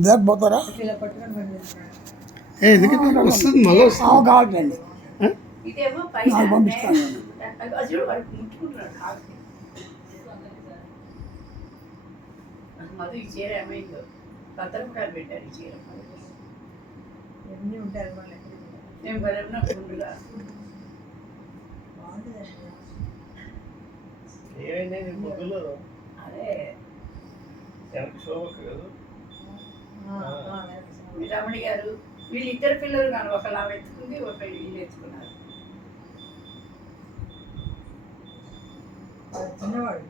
back పోతారా వస్తుంది మళ్ళీ కావాలండి ఇదేమో నాకు పంపిస్తాను అసలు వాడికి ముట్టుకుంటున్నాడు కాకి మధు ఈ చీర ఏమైందో భద్రపడాలు పెట్టారు ఈ చీర ఎన్ని ఉంటారు మళ్ళీ నేను బలన్నా గుండుగా ఏమైంది నీ ముగ్గులో అదే వెనక శోభకు కదా మీ రమణి గారు వీళ్ళిద్దరు పిల్లలు కానీ ఒకళ్ళు ఆమె ఎత్తుకుంది ఒక వీళ్ళు ఎత్తుకున్నారు చిన్నవాడు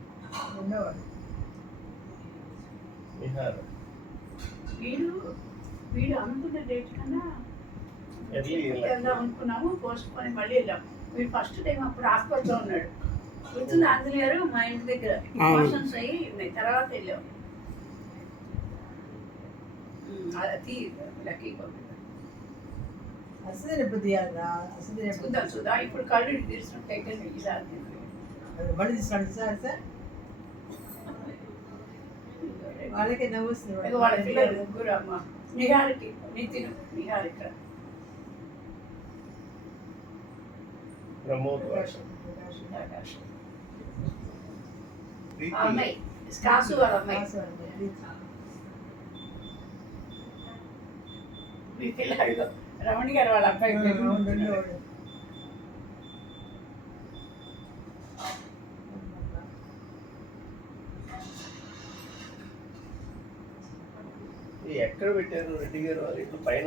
ఉన్నవాడు నిహార్ వీడు అనుకున్న డేట్ కన్నా వెళ్దాం అనుకున్నాము పోస్ట్పోన్ మళ్ళీ వెళ్ళాం వీడు ఫస్ట్ టైం అప్పుడు హాస్పిటల్లో ఉన్నాడు గుర్తుంది ఆంజనేయ గారు మా ఇంటి దగ్గర ఇన్ఫెక్షన్స్ అయ్యి ఉన్నాయి తర్వాత వెళ్ళాం అది లక్కీ అసలు ఎప్పుడు తీయాలరా అసలు చూద్దాం చూద్దాం ఇప్పుడు కళ్ళు తీసినట్టు ఎక్కడ ఈసారి మళ్ళీ తీసుకున్నాడు సార్ సార్ వాళ్ళకి నవ్వు వస్తుంది వాళ్ళ పిల్లలు ముగ్గురు అమ్మ నిహారికి నితిన్ నిహారిక ప్రమోద్ అమ్మాయి కాసు వాళ్ళ అమ్మాయి మీ పిల్లలు రమణి గారు వాళ్ళ అబ్బాయి ఎక్కడ పెట్టారు రెడ్డి గారు వాళ్ళు ఇటు పైన